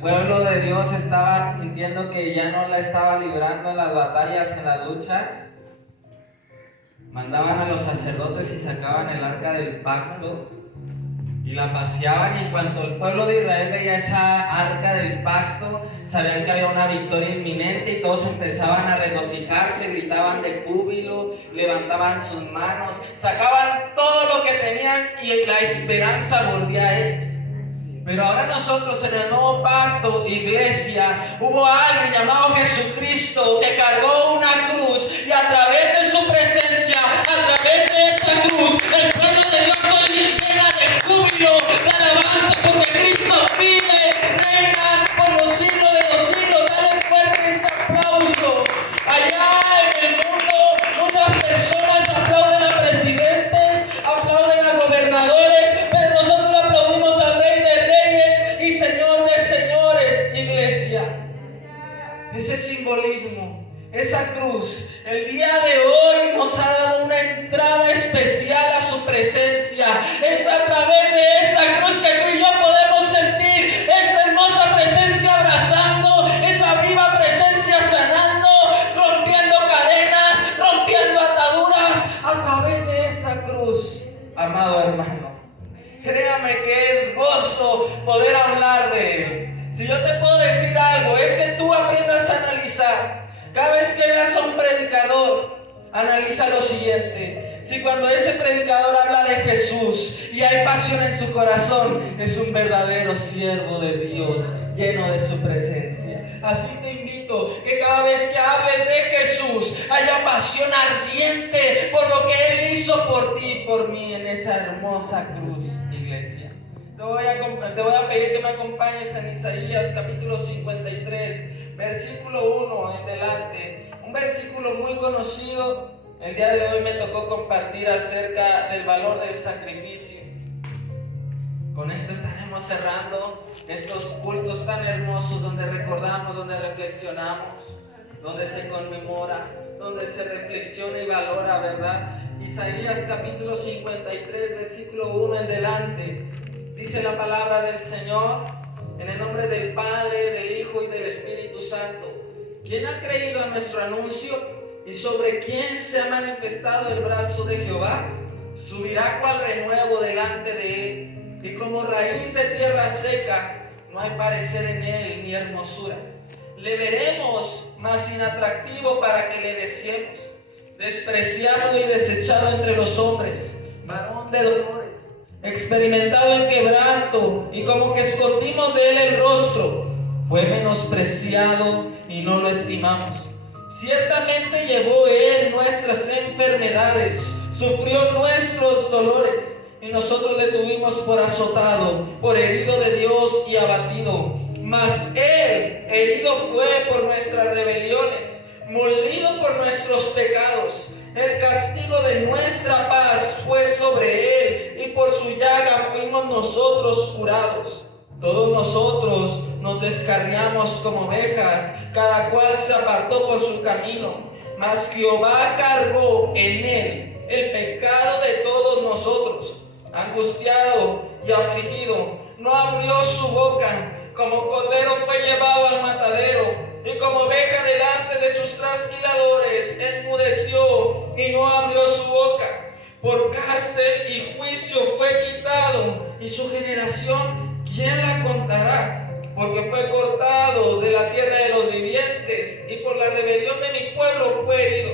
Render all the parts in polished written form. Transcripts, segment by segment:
El pueblo de Dios estaba sintiendo que ya no la estaba librando en las batallas, en las luchas. Mandaban a los sacerdotes y sacaban el arca del pacto y la paseaban, y en cuanto el pueblo de Israel veía esa arca del pacto, sabían que había una victoria inminente y todos empezaban a regocijarse, gritaban de júbilo, levantaban sus manos, sacaban todo lo que tenían y la esperanza volvía a ellos. Pero ahora nosotros en el nuevo pacto, iglesia, hubo alguien llamado Jesucristo que cargó una cruz, y a través de su presencia, a través de esa cruz, el pueblo de Dios hoy llena de júbilo, de alabanza, porque Cristo vive, reina por los siglos de los siglos. Dale fuerte ese aplauso. Allá en el mundo muchas personas aplauden a presidentes, aplauden a gobernadores, pero nosotros le aplaudimos al Rey de Reyes y Señor de Señores, iglesia. Ese simbolismo, esa cruz, el día de hoy nos ha dado una entrada especial a su presencia. Es a través de esa cruz que tú y yo podemos sentir esa hermosa presencia abrazando, esa viva presencia sanando, rompiendo cadenas, rompiendo ataduras a través de esa cruz. Amado hermano, créame que es gozo poder hablar de él. Si yo te puedo decir algo, es que tú aprendas a analizar. Cada vez que veas a un predicador, analiza lo siguiente: si cuando ese predicador habla de Jesús y hay pasión en su corazón, es un verdadero siervo de Dios, lleno de su presencia. Así te invito que cada vez que hables de Jesús haya pasión ardiente por lo que Él hizo por ti y por mí en esa hermosa cruz, iglesia. Te voy a pedir que me acompañes en Isaías capítulo 53, versículo 1 en delante. Un versículo muy conocido. El día de hoy me tocó compartir acerca del valor del sacrificio. Con esto estaremos cerrando estos cultos tan hermosos donde recordamos, donde reflexionamos, donde se conmemora, donde se reflexiona y valora, ¿verdad? Isaías capítulo 53, versículo 1 en delante. Dice la palabra del Señor, en el nombre del Padre, del Hijo y del Espíritu Santo. ¿Quién ha creído a nuestro anuncio? ¿Y sobre quién se ha manifestado el brazo de Jehová? Subirá cual renuevo delante de él, y como raíz de tierra seca, no hay parecer en él ni hermosura. Le veremos, mas inatractivo para que le deseemos, despreciado y desechado entre los hombres, varón de dolores, experimentado en quebranto, y como que escondimos de él el rostro. Fue menospreciado y no lo estimamos. Ciertamente llevó él nuestras enfermedades, sufrió nuestros dolores, y nosotros le tuvimos por azotado, por herido de Dios y abatido. Mas él herido fue por nuestras rebeliones, molido por nuestros pecados. El castigo de nuestra paz fue sobre él, y por su llaga fuimos nosotros curados. Todos nosotros nos descarriamos como ovejas, cada cual se apartó por su camino, mas Jehová cargó en él el pecado de todos nosotros. Angustiado y afligido, no abrió su boca. Como cordero fue llevado al matadero, y como oveja delante de sus trasquiladores, enmudeció y no abrió su boca. Por cárcel y juicio fue quitado, y su generación, ¿quién la contará? Porque fue cortado de la tierra de los vivientes, y por la rebelión de mi pueblo fue herido.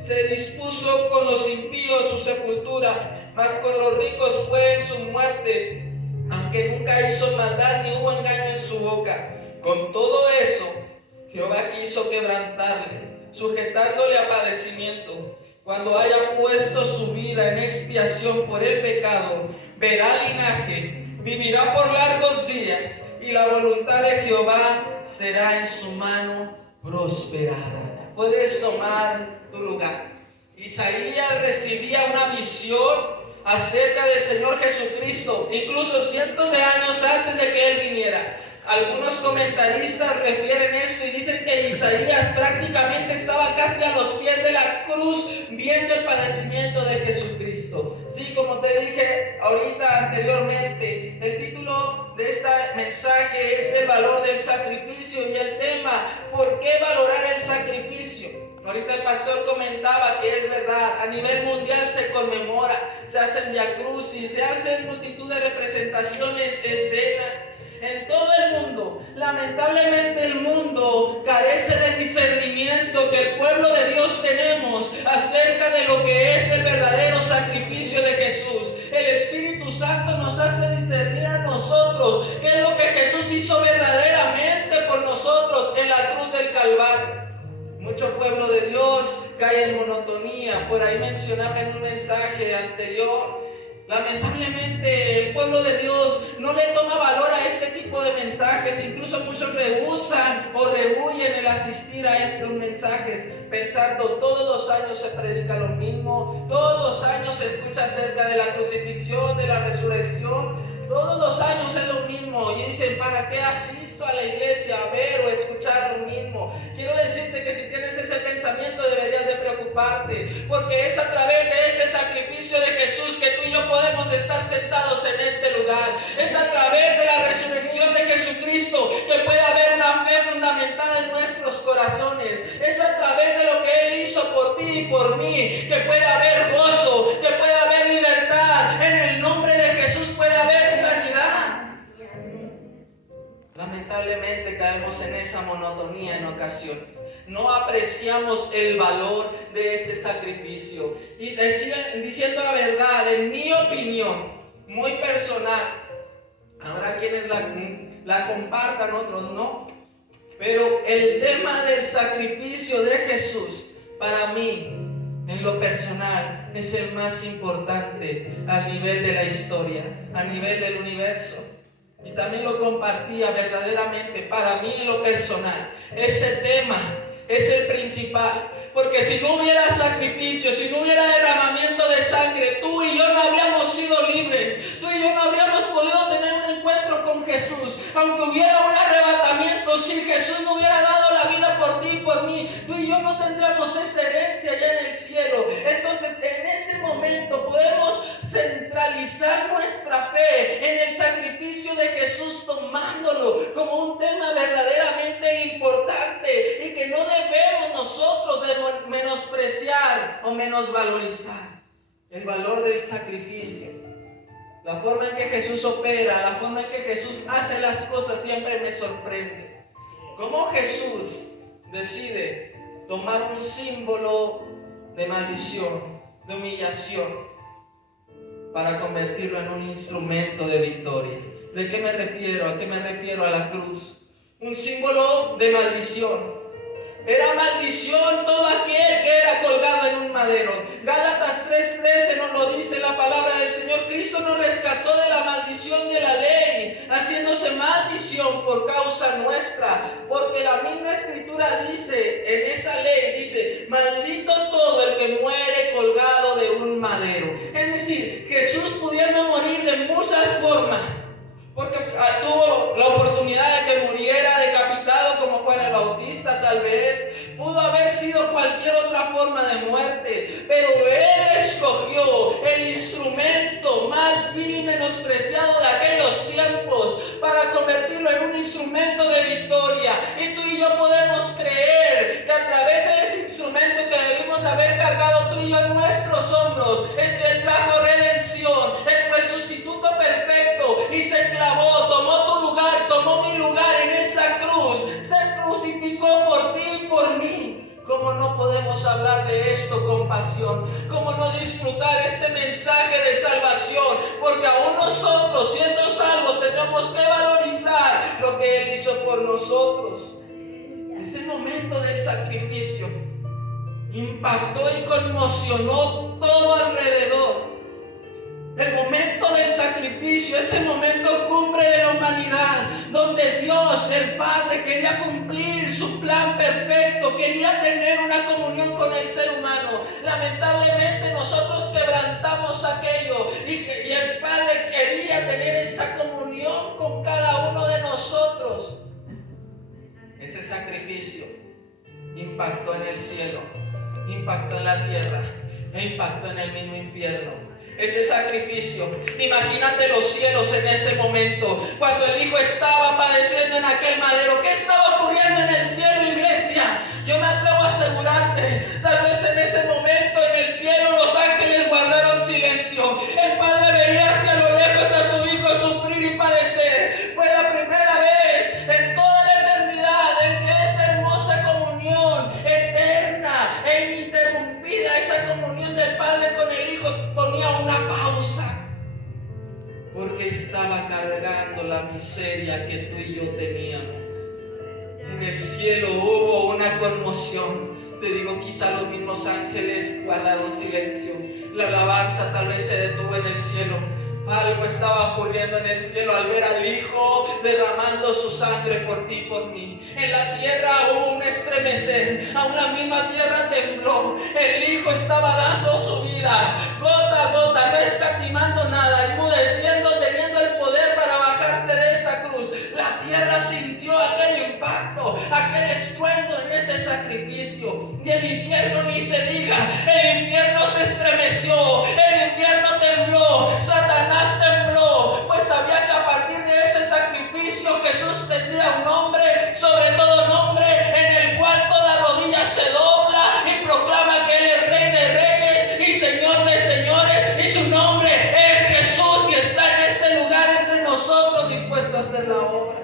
Se dispuso con los impíos su sepultura, mas con los ricos fue en su muerte, aunque nunca hizo maldad ni hubo engaño en su boca. Con todo eso, Jehová quiso quebrantarle, sujetándole a padecimiento. Cuando haya puesto su vida en expiación por el pecado, verá linaje, vivirá por largos días, y la voluntad de Jehová será en su mano prosperada. Puedes tomar tu lugar. Isaías recibía una visión acerca del Señor Jesucristo, incluso cientos de años antes de que Él viniera. Algunos comentaristas refieren esto y dicen que Isaías prácticamente estaba casi a los pies de la cruz viendo el padecimiento de Jesucristo. Sí, como te dije ahorita anteriormente, el título de este mensaje es el valor del sacrificio. que valorar el sacrificio. Ahorita el pastor comentaba que es verdad, a nivel mundial se conmemora, se hacen viacrucis, se hacen multitud de representaciones, escenas. En todo el mundo, lamentablemente el mundo carece de discernimiento que el pueblo de Dios tenemos acerca de lo que es el verdadero sacrificio de Jesús. El Espíritu Santo nos hace discernir a nosotros qué es lo que Jesús hizo verdaderamente por nosotros en la cruz del Calvario. Mucho pueblo de Dios cae en monotonía. Por ahí mencionaba en un mensaje anterior, lamentablemente el pueblo de Dios no le toma valor a este tipo de mensajes. Incluso muchos rehúsan o rehuyen el asistir a estos mensajes, pensando todos los años se predica lo mismo, todos los años se escucha acerca de la crucifixión, de la resurrección, todos los años es lo mismo. Y dicen, ¿para qué asisto a la iglesia a ver o escuchar lo mismo? Quiero decirte que si tienes ese pensamiento deberías de preocuparte, porque es a través de ese sacrificio de Jesús que tú y yo podemos estar sentados en este lugar. Es a través de la resurrección de Jesucristo que puede haber una fe fundamentada en nuestros corazones. Es a través de lo que Él hizo por ti y por mí que puede haber gozo, que puede haber libertad. En el nombre de Jesús puede haber sanidad. Lamentablemente caemos en esa monotonía en ocasiones. No apreciamos el valor de ese sacrificio. Y diciendo la verdad, en mi opinión, muy personal, habrá quienes la compartan, otros no. Pero el tema del sacrificio de Jesús, para mí, en lo personal, es el más importante a nivel de la historia, a nivel del universo. Y también lo compartía verdaderamente. Para mí en lo personal, ese tema es el principal. Porque si no hubiera sacrificio, si no hubiera derramamiento de sangre, tú y yo no habríamos sido libres. Tú y yo no habríamos podido tener un encuentro con Jesús. Aunque hubiera un arrebatamiento, si Jesús no hubiera dado la vida por ti y por mí, tú y yo no tendríamos esa herencia allá en el cielo. Entonces en ese momento podemos centralizar nuestra fe en el sacrificio de Jesús, tomándolo como un tema verdaderamente importante y que no debemos nosotros de menospreciar o menosvalorizar. El valor del sacrificio, la forma en que Jesús opera, la forma en que Jesús hace las cosas siempre me sorprende. Cómo Jesús decide tomar un símbolo de maldición, de humillación, para convertirlo en un instrumento de victoria. ¿De qué me refiero? ¿A qué me refiero? A la cruz. Un símbolo de maldición. Era maldición todo aquel que era colgado en un madero. Gálatas 3:13 nos lo dice la palabra del Señor. Cristo nos rescató de la maldición de la ley, haciéndose maldición por causa nuestra. Porque la misma Escritura dice, en esa ley dice, maldito todo el que muere colgado de un madero. Es decir, Jesús pudiendo morir de muchas formas, porque tuvo la oportunidad de que muriera decapitado como Juan el Bautista, tal vez. Pudo haber sido cualquier otra forma de muerte, pero Él escogió el instrumento más vil y menospreciado de aquellos tiempos para convertirlo en un instrumento de victoria. Y tú y yo podemos creer que a través de ese instrumento que debimos de haber cargado tú y yo en nuestros hombros, es que Él trajo redención. Él fue el sustituto perfecto y se clavó, tomó tu lugar, tomó mi lugar en esa cruz, se crucificó por ti y por mí. ¿Cómo no podemos hablar de esto con pasión? ¿Cómo no disfrutar este mensaje de salvación? Porque aún nosotros, siendo salvos, tenemos que valorizar lo que Él hizo por nosotros. Ese momento del sacrificio impactó y conmocionó todo alrededor. El momento del sacrificio, ese momento cumbre de la humanidad, donde Dios, el Padre, quería cumplir su plan perfecto, quería tener una comunión con el ser humano. Lamentablemente nosotros quebrantamos aquello y el Padre quería tener esa comunión con cada uno de nosotros. Ese sacrificio impactó en el cielo, impactó en la tierra e impactó en el mismo infierno. Ese sacrificio, imagínate los cielos en ese momento, cuando el Hijo estaba padeciendo en aquel madero. ¿Qué estaba ocurriendo en el cielo, iglesia? Tal vez en ese momento en el cielo los ángeles guardaron silencio. El Padre veía hacia lo lejos a su Hijo sufrir y padecer. Fue la primera vez en toda la eternidad en que esa hermosa comunión eterna e ininterrumpida, esa comunión del Padre con el Hijo, ponía una pausa. Porque estaba cargando la miseria que tú y yo teníamos. En el cielo hubo una conmoción. Te digo, quizá los mismos ángeles guardaron silencio. La alabanza tal vez se detuvo en el cielo. Algo estaba ocurriendo en el cielo al ver al Hijo derramando su sangre por ti y por mí. En la tierra hubo un estremecer, aún la misma tierra tembló. El Hijo estaba dando su vida, gota a gota, no escatimando nada, enmudeciendo, teniendo el poder para bajarse de esa cruz. La tierra sintió aquel impacto, aquel estruendo en ese sacrificio. Y el infierno ni se diga, el infierno se estremeció, el infierno tembló, Satanás tembló, pues sabía que a partir de ese sacrificio Jesús tendría un nombre, sobre todo nombre, en el cual toda rodilla se dobla y proclama que Él es Rey de Reyes y Señor de Señores, y su nombre es Jesús, y está en este lugar entre nosotros dispuesto a hacer la obra.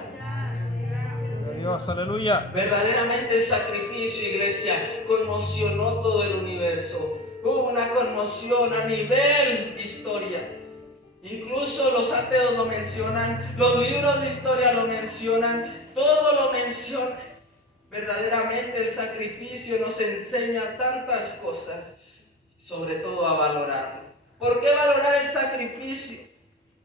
Dios, aleluya. Verdaderamente el sacrificio, iglesia, conmocionó todo el universo. Hubo una conmoción a nivel historia. Incluso los ateos lo mencionan, los libros de historia lo mencionan, todo lo menciona. Verdaderamente el sacrificio nos enseña tantas cosas, sobre todo a valorarlo. ¿Por qué valorar el sacrificio?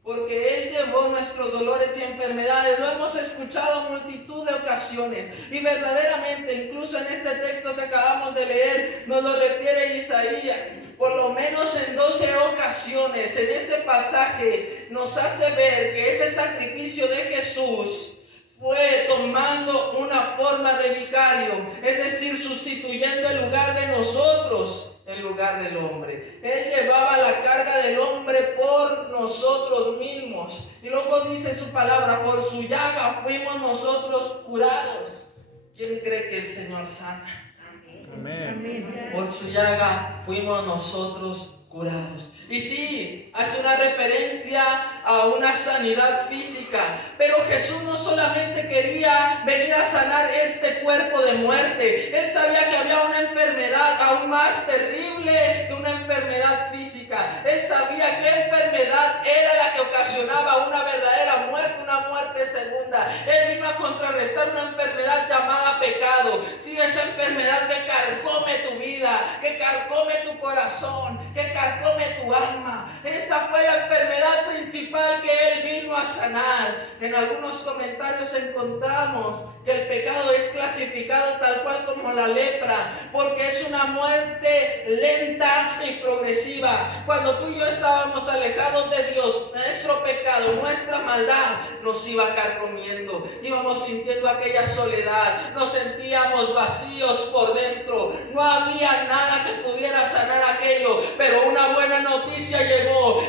Porque Él llevó nuestros dolores y enfermedades. Lo hemos escuchado en multitud de ocasiones. Y verdaderamente, incluso en este texto que acabamos de leer, nos lo refiere Isaías. Por lo menos en 12 ocasiones, en ese pasaje, nos hace ver que ese sacrificio de Jesús fue tomando una forma de vicario, es decir, sustituyendo el lugar de nosotros en lugar del hombre. Él llevaba la carga del hombre por nosotros mismos. Y luego dice su palabra, por su llaga fuimos nosotros curados. ¿Quién cree que el Señor sana? Amén. Por su llaga fuimos nosotros curados. Y sí, hace una referencia a una sanidad física, pero Jesús no solamente quería venir a sanar este cuerpo de muerte. Él sabía que había una enfermedad aún más terrible que una enfermedad física. Él sabía qué enfermedad era la que ocasionaba una verdadera muerte, una muerte segunda. Él vino a contrarrestar una enfermedad llamada pecado. Sí, esa enfermedad que carcome tu vida, que carcome tu corazón, que carcome tu alma. Esa fue la enfermedad principal que Él vino a sanar. En algunos comentarios encontramos que el pecado es clasificado tal cual como la lepra, porque es una muerte lenta y progresiva. Cuando tú y yo estábamos alejados de Dios, nuestro pecado, nuestra maldad nos iba carcomiendo. Íbamos sintiendo aquella soledad, nos sentíamos vacíos por dentro. No había nada que pudiera sanar aquello, pero una buena noticia llegó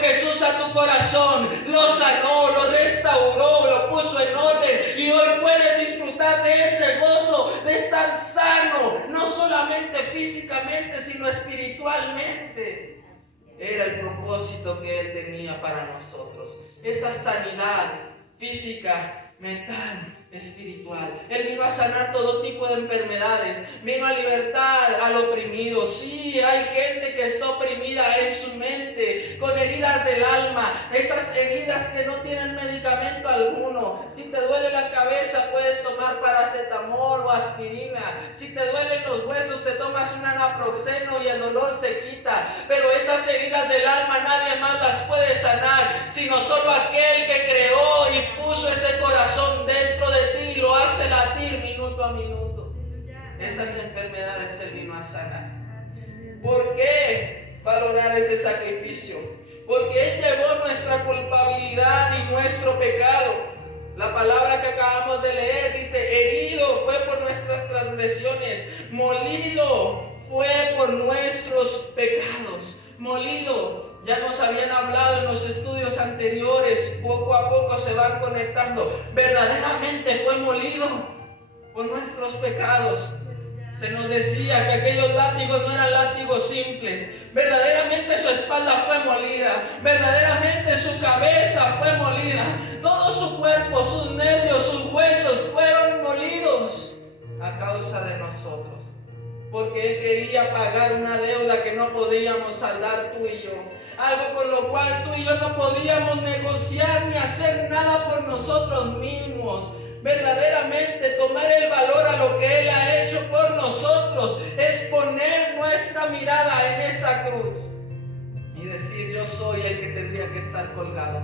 Jesús a tu corazón, lo sanó, lo restauró, lo puso en orden, y hoy puedes disfrutar de ese gozo, de estar sano, no solamente físicamente, sino espiritualmente. Era el propósito que Él tenía para nosotros, esa sanidad física, mental, espiritual. Él vino a sanar todo tipo de enfermedades, vino a libertar al oprimido. Sí, hay gente que está oprimida en su mente, con heridas del alma, esas heridas que no tienen medicamento alguno. Si te duele la cabeza, puedes tomar paracetamol o aspirina. Si te duelen los huesos, te tomas un naproxeno y el dolor se quita. Pero esas heridas del alma nadie más las puede sanar, sino solo aquel que creó y puso ese corazón dentro de ti y lo hace latir minuto a minuto. Esas enfermedades Él vino a sanar. ¿Por qué valorar ese sacrificio? Porque Él llevó nuestra culpabilidad y nuestro pecado. La palabra que acabamos de leer dice: herido fue por nuestras transgresiones, molido fue por nuestros pecados. Molido. Ya nos habían hablado en los estudios anteriores, poco a poco se van conectando. Verdaderamente fue molido por nuestros pecados. Se nos decía que aquellos látigos no eran látigos simples. Verdaderamente su espalda fue molida. Verdaderamente su cabeza fue molida. Todo su cuerpo, sus nervios, sus huesos fueron molidos a causa de nosotros. Porque Él quería pagar una deuda que no podíamos saldar tú y yo. Algo con lo cual tú y yo no podíamos negociar ni hacer nada por nosotros mismos. Verdaderamente tomar el valor a lo que Él ha hecho por nosotros es poner nuestra mirada en esa cruz y decir: yo soy el que tendría que estar colgado,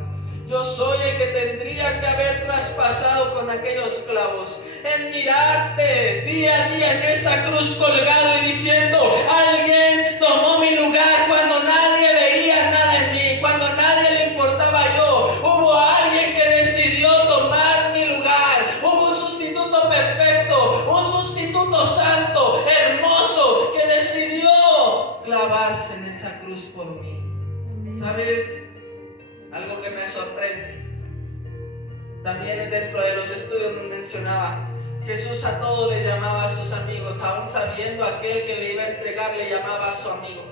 yo soy el que tendría que haber traspasado con aquellos clavos. En mirarte día a día en esa cruz colgado y diciendo: alguien tomó mi lugar cuando nadie veía nada en mí, cuando nadie le importaba yo. Hubo alguien que decidió tomar mi lugar. Hubo un sustituto perfecto, un sustituto santo, hermoso, que decidió clavarse en esa cruz por mí. ¿Sabes? Algo que me sorprende también dentro de los estudios nos mencionaba: Jesús a todos le llamaba a sus amigos, aún sabiendo aquel que le iba a entregar le llamaba a su amigo.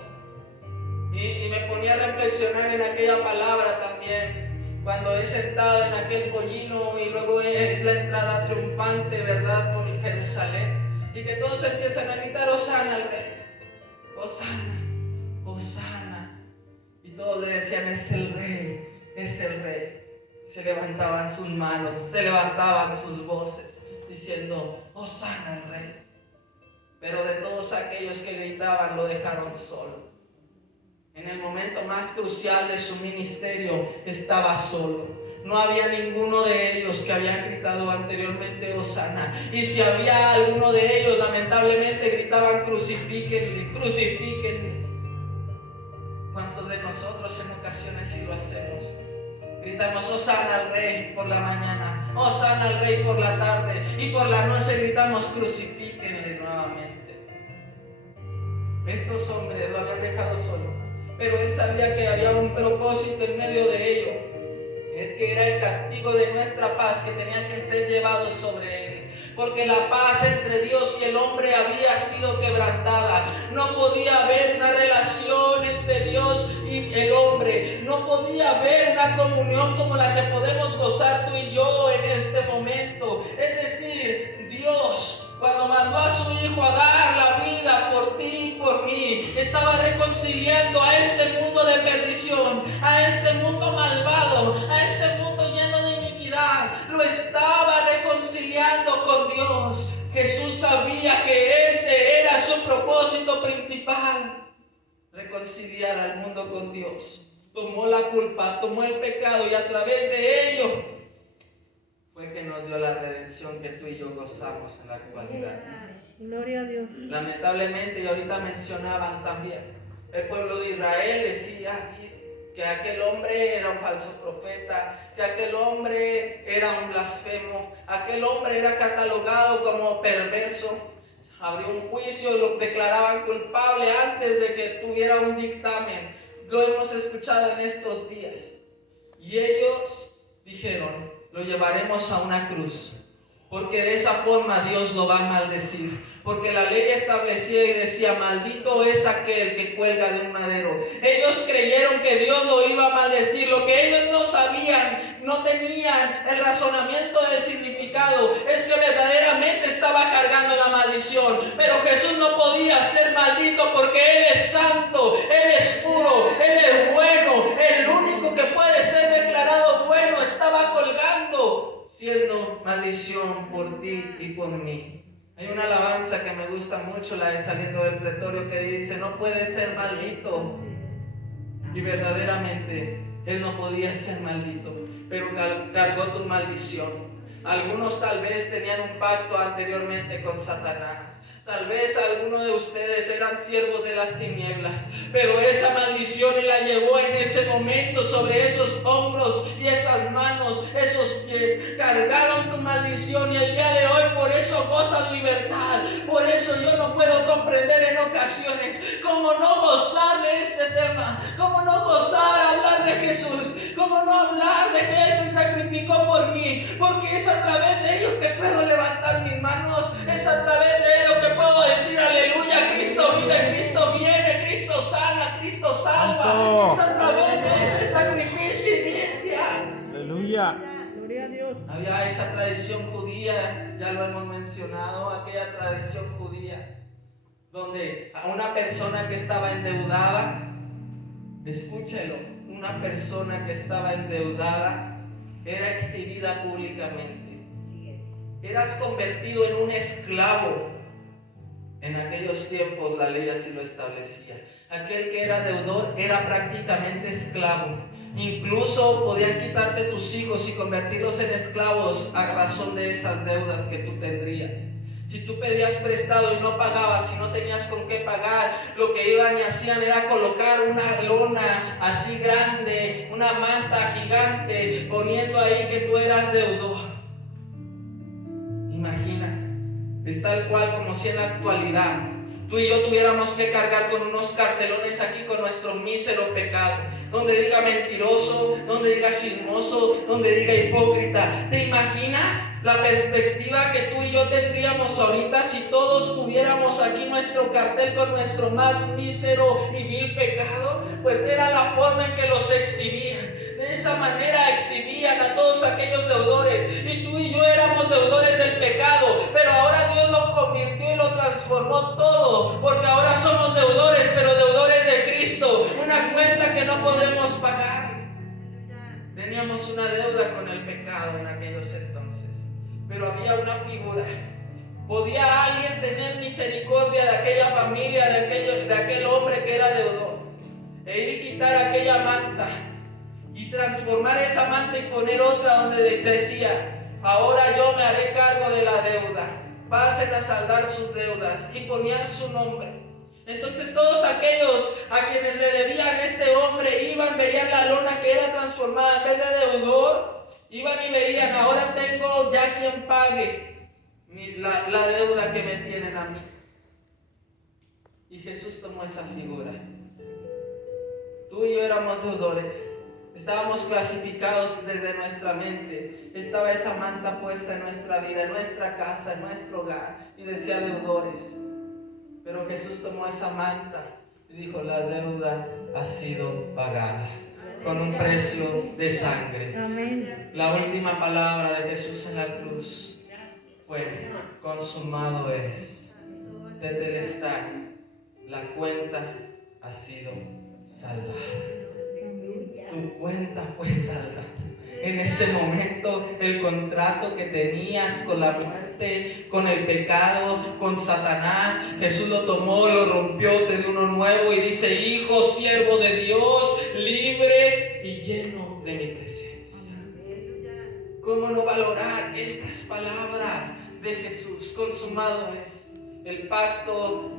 Y me ponía a reflexionar en aquella palabra también, cuando es sentado en aquel pollino y luego es la entrada triunfante, ¿verdad?, por Jerusalén, y que todos empiezan a gritar: Hosana al Rey, Hosana, Hosana, y todos le decían: es el Rey, es el Rey. Se levantaban sus manos, se levantaban sus voces diciendo: Hosana al Rey. Pero de todos aquellos que gritaban, lo dejaron solo. En el momento más crucial de su ministerio estaba solo. No había ninguno de ellos que habían gritado anteriormente Hosana. Y si había alguno de ellos, lamentablemente gritaban: crucifíquenle, crucifíquenle. ¿Cuántos de nosotros en ocasiones sí lo hacemos? Gritamos Hosana al Rey por la mañana, Hosana al Rey por la tarde, y por la noche gritamos: crucifíquenle nuevamente. Estos hombres lo habían dejado solo, pero Él sabía que había un propósito en medio de ello. Es que era el castigo de nuestra paz que tenía que ser llevado sobre Él. Porque la paz entre Dios y el hombre había sido quebrantada. No podía haber una relación entre Dios y el hombre. No podía haber una comunión como la que podemos gozar tú y yo en este momento. Es decir, Dios, cuando mandó a su Hijo a dar la vida por ti y por mí, estaba reconciliando a este mundo de perdición, a este mundo malvado, a este mundo lleno de iniquidad. Lo estaba reconciliando con Dios. Jesús sabía que ese era su propósito principal: reconciliar al mundo con Dios. Tomó la culpa, tomó el pecado, y a través de ello fue que nos dio la redención que tú y yo gozamos en la actualidad. Gloria a Dios. Lamentablemente, y ahorita mencionaban también, el pueblo de Israel decía que aquel hombre era un falso profeta, que aquel hombre era un blasfemo, aquel hombre era catalogado como perverso. Abrió un juicio, lo declaraban culpable antes de que tuviera un dictamen. Lo hemos escuchado en estos días. Y ellos dijeron: lo llevaremos a una cruz, porque de esa forma Dios lo va a maldecir. Porque la ley establecía y decía: maldito es aquel que cuelga de un madero. Ellos creyeron que Dios lo iba a maldecir. Lo que ellos no sabían, no tenían el razonamiento del significado, es que verdaderamente estaba cargando la maldición. Pero Jesús no podía ser maldito porque Él es santo, Él es puro, Él es bueno. El único que puede ser declarado bueno estaba colgando, siendo maldición por ti y por mí. Hay una alabanza que me gusta mucho, la de Saliendo del Pretorio, que dice: no puede ser maldito. Y verdaderamente Él no podía ser maldito, pero cargó tu maldición. Algunos tal vez tenían un pacto anteriormente con Satanás. Tal vez algunos de ustedes eran siervos de las tinieblas, pero esa maldición Él la llevó en ese momento sobre esos hombros y esas manos, esos pies. Cargaron tu maldición, y el día de hoy por eso gozas libertad. Por eso yo no puedo comprender en ocasiones cómo no gozar de este tema, cómo no gozar hablar de Jesús, cómo no hablar de que Él se sacrificó por mí, porque es a través de ello que puedo levantar mis manos, es a través de ello que puedo decir: Aleluya. Gloria a Dios. Había esa tradición judía, ya lo hemos mencionado, aquella tradición judía, donde a una persona que estaba endeudada, escúchelo, una persona que estaba endeudada era exhibida públicamente. Eras convertido en un esclavo. En aquellos tiempos la ley así lo establecía. Aquel que era deudor era prácticamente esclavo. Incluso podían quitarte tus hijos y convertirlos en esclavos a razón de esas deudas que tú tendrías. Si tú pedías prestado y no pagabas, y no tenías con qué pagar, lo que iban y hacían era colocar una lona así grande, una manta gigante, poniendo ahí que tú eras deudor. Imagina, es tal cual como si en la actualidad tú y yo tuviéramos que cargar con unos cartelones aquí con nuestro mísero pecado, donde diga mentiroso, donde diga chismoso, donde diga hipócrita. ¿Te imaginas la perspectiva que tú y yo tendríamos ahorita si todos tuviéramos aquí nuestro cartel con nuestro más mísero y vil pecado? Pues era la forma en que los exhibían. De esa manera exhibían a todos aquellos deudores, y tú y yo éramos deudores del pecado, pero ahora Dios lo convirtió y lo transformó todo, porque ahora somos deudores, pero deudores de Cristo, una cuenta que no podremos pagar. Teníamos una deuda con el pecado en aquellos entonces, pero había una figura. ¿Podía alguien tener misericordia de aquella familia, de aquel hombre que era deudor, e ir y quitar aquella manta y transformar esa manta y poner otra donde decía: ahora yo me haré cargo de la deuda, pasen a saldar sus deudas, y ponían su nombre? Entonces todos aquellos a quienes le debían este hombre iban, veían la lona que era transformada, en vez de deudor, iban y veían: ahora tengo ya quien pague la deuda que me tienen a mí. Y Jesús tomó esa figura. Tú y yo éramos deudores. Estábamos clasificados desde nuestra mente. Estaba esa manta puesta en nuestra vida, en nuestra casa, en nuestro hogar, y decía deudores. Pero Jesús tomó esa manta y dijo: la deuda ha sido pagada con un precio de sangre. Amén. La última palabra de Jesús en la cruz fue: consumado es. Tetelestai, la cuenta ha sido saldada. Tu cuenta fue saldada. En ese momento el contrato que tenías con la muerte, con el pecado, con Satanás, Jesús lo tomó, lo rompió, te dio uno nuevo y dice: hijo, siervo de Dios, libre y lleno de mi presencia. ¿Cómo no valorar estas palabras de Jesús? Consumado es. El pacto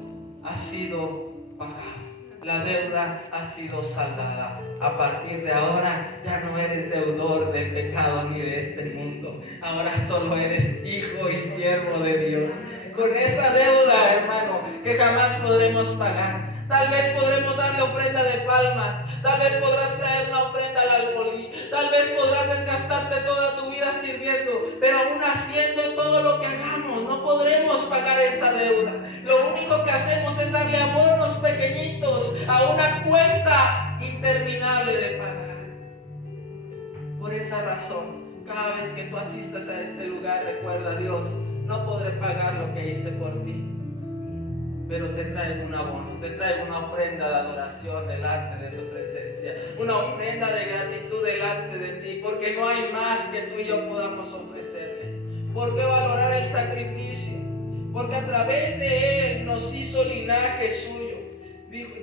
ha sido pagado. La deuda ha sido saldada. A partir de ahora ya no eres deudor del pecado ni de este mundo. Ahora solo eres hijo y siervo de Dios. Con esa deuda, hermano, que jamás podremos pagar. Tal vez podremos darle ofrenda de palmas. Tal vez podrás traer una ofrenda al alfolí. Tal vez podrás desgastarte toda tu vida sirviendo. Pero aún haciendo todo lo que hagamos, no podremos pagar esa deuda. Lo único que hacemos es darle abonos pequeñitos a una cuenta interminable de pagar. Por esa razón, cada vez que tú asistas a este lugar, recuerda: Dios, no podré pagar lo que hice por ti, pero te traigo un abono, te traigo una ofrenda de adoración delante de tu presencia, una ofrenda de gratitud delante de ti, porque no hay más que tú y yo podamos ofrecerle. ¿Por qué valorar el sacrificio? Porque a través de Él nos hizo linaje suyo.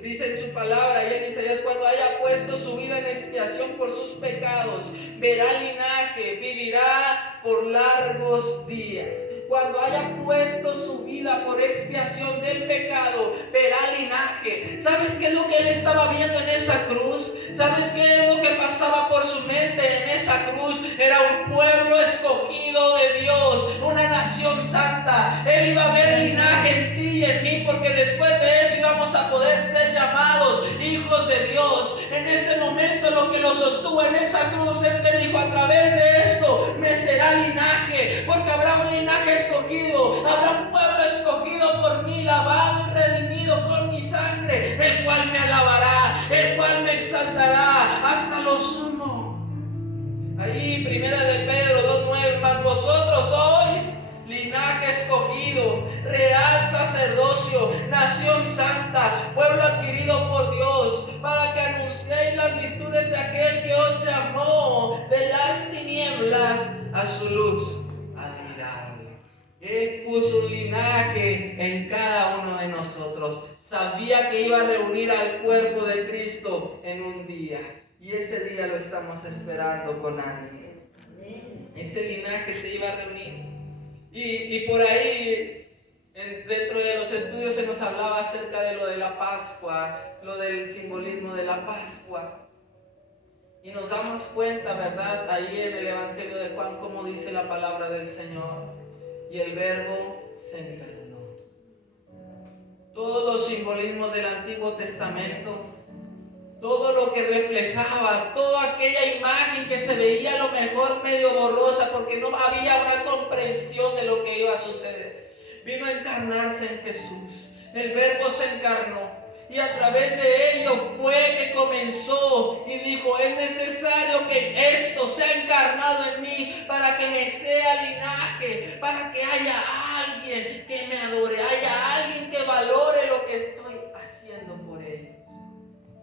Dice en su palabra, y en Isaías: cuando haya puesto su vida en expiación por sus pecados, verá linaje, vivirá por largos días. Cuando haya puesto su vida por expiación del pecado, verá linaje. ¿Sabes qué es lo que él estaba viendo en esa cruz? ¿Sabes qué es lo que pasaba por su mente en esa cruz? Era un pueblo escogido de Dios, una nación santa. Él iba a ver linaje en ti y en mí, porque después de eso íbamos a poder ser llamados hijos de Dios. En ese momento lo que lo sostuvo en esa cruz es que dijo: a través de esto me será linaje, porque habrá un linaje escogido, habrá un pueblo escogido por mí, lavado y redimido con mi sangre, el cual me alabará, el cual me exaltará hasta lo sumo. Ahí, 1 nación santa, pueblo adquirido por Dios, para que anunciéis las virtudes de aquel que os llamó de las tinieblas a su luz admirable. Él puso un linaje en cada uno de nosotros. Sabía que iba a reunir al cuerpo de Cristo en un día. Y ese día lo estamos esperando con ansia. Ese linaje se iba a reunir. Y por ahí, dentro de los estudios se nos hablaba acerca de lo de la Pascua, lo del simbolismo de la Pascua. Y nos damos cuenta, ¿verdad? Ahí en el Evangelio de Juan, como dice la palabra del Señor. Y el Verbo se encarnó. Todos los simbolismos del Antiguo Testamento, todo lo que reflejaba, toda aquella imagen que se veía a lo mejor medio borrosa porque no había una comprensión de lo que iba a suceder, vino a encarnarse en Jesús. El Verbo se encarnó. Y a través de ello fue que comenzó y dijo: es necesario que esto sea encarnado en mí para que me sea linaje, para que haya alguien que me adore, haya alguien que valore lo que estoy haciendo por ellos.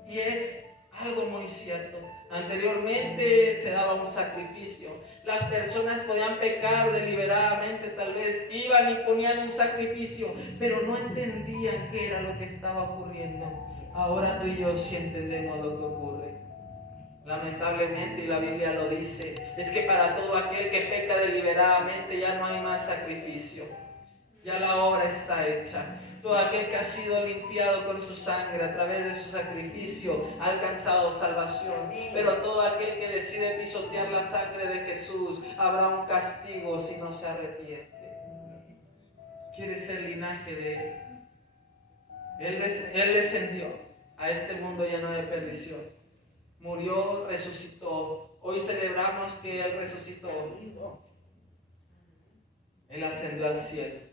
Y es algo muy cierto. Anteriormente se daba un sacrificio. Las personas podían pecar deliberadamente, tal vez iban y ponían un sacrificio, pero no entendían qué era lo que estaba ocurriendo. Ahora tú y yo sí entendemos lo que ocurre. Lamentablemente, y la Biblia lo dice, es que para todo aquel que peca deliberadamente ya no hay más sacrificio. Ya la obra está hecha. Todo aquel que ha sido limpiado con su sangre a través de su sacrificio ha alcanzado salvación. Pero todo aquel que decide pisotear la sangre de Jesús, habrá un castigo si no se arrepiente. Quiere ser linaje de Él. Él descendió a este mundo lleno de perdición. Murió, resucitó. Hoy celebramos que Él resucitó. Él ascendió al cielo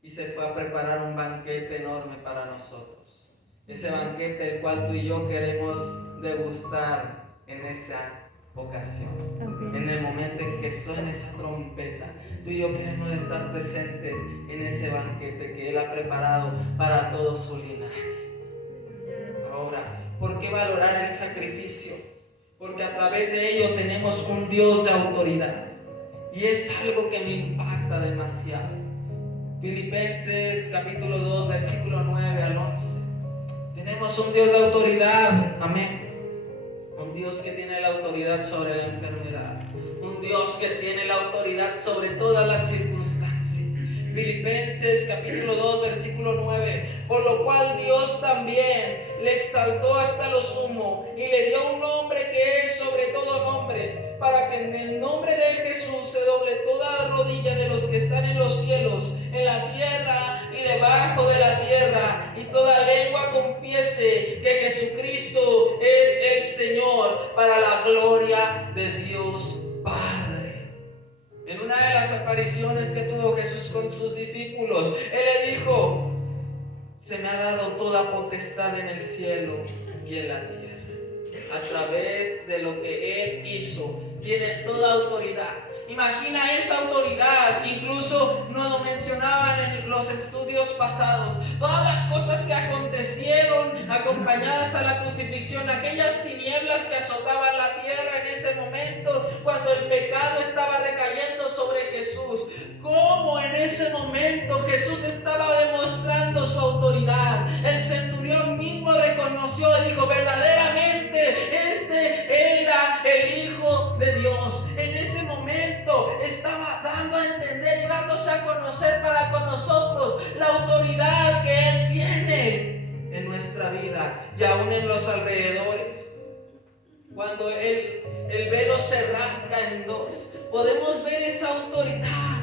y se fue a preparar un banquete enorme para nosotros. Ese banquete el cual tú y yo queremos degustar en esa ocasión. En el momento en que suene esa trompeta, tú y yo queremos estar presentes en ese banquete que Él ha preparado para todo su linaje. Ahora, ¿por qué valorar el sacrificio? Porque a través de ello tenemos un Dios de autoridad. Y es algo que me impacta demasiado. Filipenses capítulo 2, versículo 9 al 11. Tenemos un Dios de autoridad, amén. Un Dios que tiene la autoridad sobre la enfermedad. Un Dios que tiene la autoridad sobre todas las circunstancias. Filipenses capítulo 2, versículo 9. Por lo cual Dios también le exaltó hasta lo sumo y le dio un nombre que es sobre todo nombre, para que en el nombre de Jesús se doble toda rodilla de los que están en los cielos, en la tierra y debajo de la tierra, y toda lengua confiese que Jesucristo es el Señor, para la gloria de Dios Padre. En una de las apariciones que tuvo Jesús con sus discípulos, Él le dijo: se me ha dado toda potestad en el cielo y en la tierra. A través de lo que Él hizo, tiene toda autoridad. Imagina esa autoridad. Incluso nos lo mencionaban en los estudios pasados. Todas las cosas que acontecieron acompañadas a la crucifixión, aquellas tinieblas que azotaban la tierra en ese momento, cuando el pecado estaba recayendo sobre Jesús. Cómo en ese momento Jesús estaba demostrando su autoridad. El centurión mismo reconoció y dijo: verdaderamente este era el Hijo de Dios. En ese momento estaba dando a entender y dándose a conocer para con nosotros la autoridad que Él tiene en nuestra vida y aún en los alrededores. Cuando el velo se rasga en dos, podemos ver esa autoridad.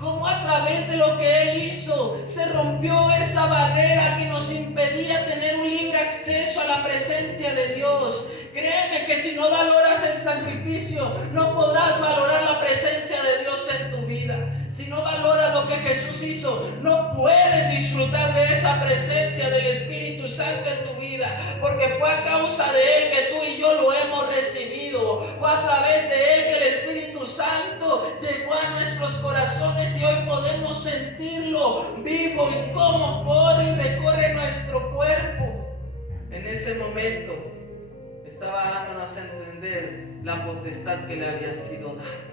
Como a través de lo que Él hizo, se rompió esa barrera que nos impedía tener un libre acceso a la presencia de Dios. Créeme que si no valoras el sacrificio, no podrás valorar la presencia de Dios en tu vida. Si no valoras lo que Jesús hizo, no puedes disfrutar de esa presencia del Espíritu Santo en tu vida, porque fue a causa de Él que tú y yo lo hemos recibido. Fue a través de Él que el Espíritu Santo llegó a nuestros corazones y hoy podemos sentirlo fuego vivo y cómo corre y recorre nuestro cuerpo. En ese momento estaba dándonos a entender la potestad que le había sido dada.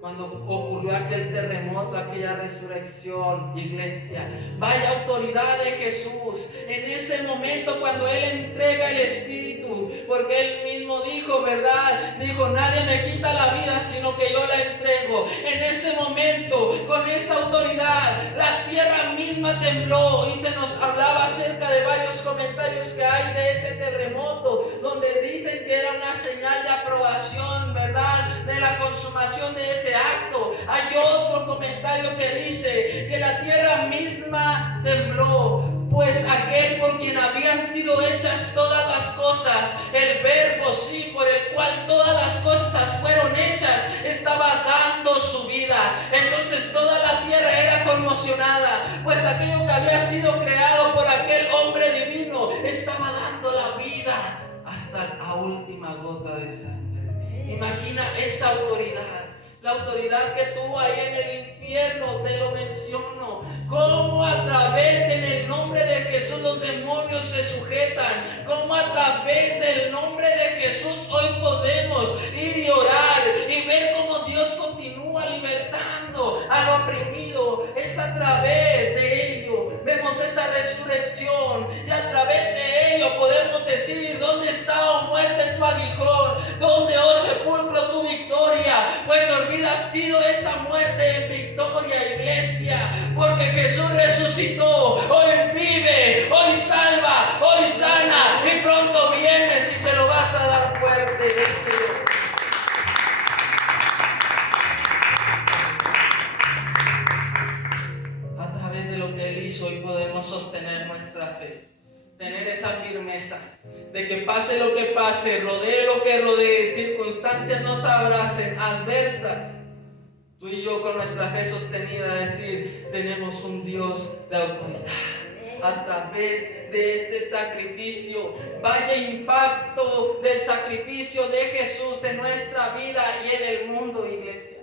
Cuando ocurrió aquel terremoto, aquella resurrección, iglesia, vaya autoridad de Jesús. En ese momento cuando Él entrega el Espíritu, porque Él mismo dijo, ¿verdad? Dijo, nadie me quita la vida, sino que yo la entrego. En ese momento, con esa autoridad, la tierra misma tembló y se nos hablaba acerca de varios comentarios que hay de ese terremoto, donde dicen que era una señal de aprobación, ¿verdad? De la consumación de ese acto. Hay otro comentario que dice que la tierra misma tembló, pues aquel por quien habían sido hechas todas las cosas, el verbo sí, por el cual todas las cosas fueron hechas, estaba dando su vida. Entonces toda la tierra era conmocionada, pues aquello que había sido creado por aquel hombre divino estaba dando la vida hasta la última gota de sangre. Imagina esa autoridad. La autoridad que tuvo ahí en el infierno, te lo menciono. Cómo a través del nombre de Jesús los demonios se sujetan. Cómo a través del nombre de Jesús hoy podemos ir y orar y ver cómo Dios continúa libertando al oprimido. Es a través de ello. Vemos esa resurrección y a través de ello podemos decir, ¿dónde está, oh muerte, tu aguijón? ¿Dónde, oh sepulcro, tu victoria? Pues ha sido esa muerte en victoria, iglesia, porque Jesús resucitó, hoy vive, hoy salva, hoy sana y pronto viene. Si se lo vas a dar fuerte, díselo. A través de lo que Él hizo, hoy podemos sostener nuestra fe, tener esa firmeza de que pase lo que pase, rodee lo que rodee, circunstancias nos abracen, adversas. Tú y yo con nuestra fe sostenida decir, tenemos un Dios de autoridad. A través de ese sacrificio, vaya impacto del sacrificio de Jesús en nuestra vida y en el mundo, iglesia.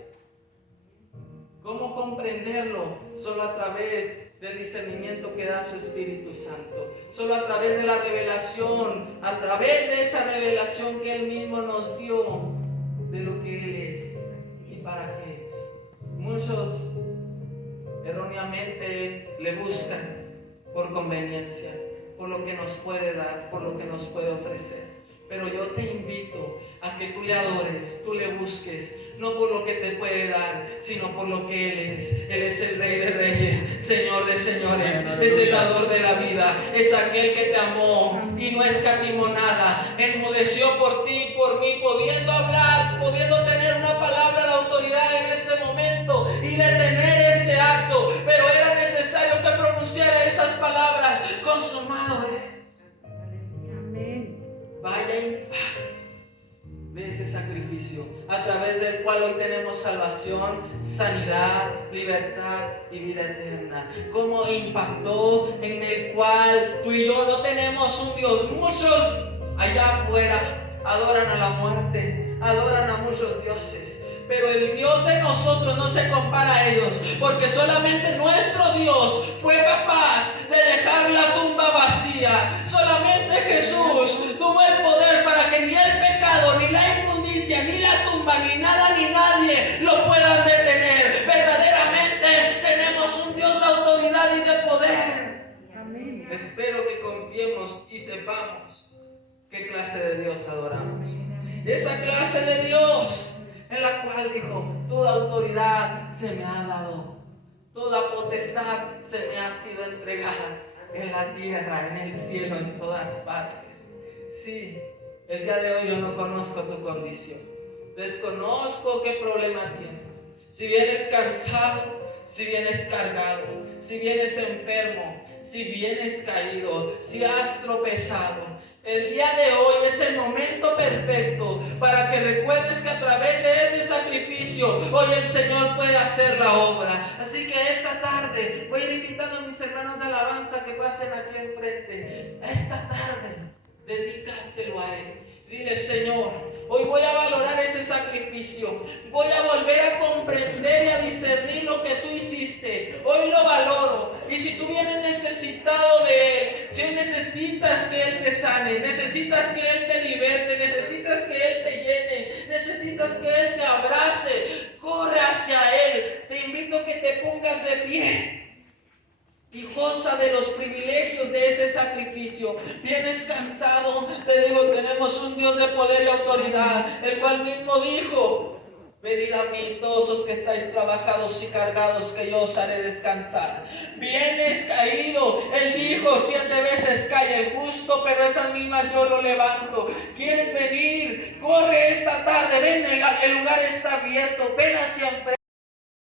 ¿Cómo comprenderlo? Solo a través del discernimiento que da su Espíritu Santo. Solo a través de la revelación, a través de esa revelación que Él mismo nos dio de lo que Él es y para qué es. Muchos erróneamente le buscan por conveniencia, por lo que nos puede dar, por lo que nos puede ofrecer. Pero yo te invito a que tú le adores, tú le busques, no por lo que te puede dar, sino por lo que Él es. Él es el Rey de Reyes, Señor de Señores, es el dador de la vida, es aquel que te amó y no escatimó nada, enmudeció por ti y por mí, pudiendo hablar, pudiendo tener una palabra de autoridad en ese momento y detener ese acto, pero era necesario que pronunciara esas palabras, consumado es. Vaya impacto de ese sacrificio, a través del cual hoy tenemos salvación, sanidad, libertad y vida eterna. Cómo impactó, en el cual tú y yo no tenemos un Dios. Muchos allá afuera adoran a la muerte, adoran a muchos dioses, pero el Dios de nosotros no se compara a ellos, porque solamente nuestro Dios fue capaz de dejar la tumba vacía. Solamente Jesús tuvo el poder para que ni el pecado, ni la inmundicia, ni la tumba, ni nada, ni nadie lo puedan detener. Verdaderamente tenemos un Dios de autoridad y de poder. Amén. Espero que confiemos y sepamos qué clase de Dios adoramos. Esa clase de Dios en la cual dijo, toda autoridad se me ha dado, toda potestad se me ha sido entregada en la tierra, en el cielo, en todas partes. Sí, el día de hoy yo no conozco tu condición, desconozco qué problema tienes. Si vienes cansado, si vienes cargado, si vienes enfermo, si vienes caído, si has tropezado, el día de hoy es el momento perfecto para que recuerdes que a través de ese sacrificio hoy el Señor puede hacer la obra. Así que esta tarde voy a ir invitando a mis hermanos de alabanza que pasen aquí enfrente. Esta tarde dedícaselo a Él. Dile, Señor, hoy voy a valorar ese sacrificio. Voy a volver a comprender y a discernir lo que tú hiciste. Hoy lo valoro. Y si tú vienes necesitado de Él, si hoy necesitas que Él te sane, necesitas que Él te liberte, necesitas que Él te llene, necesitas que Él te abrace, corre hacia Él. Te invito a que te pongas de pie y goza de los privilegios de ese sacrificio. Vienes cansado, te digo, tenemos un Dios de poder y autoridad, el cual mismo dijo: venid a mí todos los que estáis trabajados y cargados, que yo os haré descansar. Vienes caído, Él dijo: 7 veces cae el justo, pero esas mismas yo lo levanto. ¿Quieres venir? Corre esta tarde, ven, el lugar está abierto, ven hacia enfrente.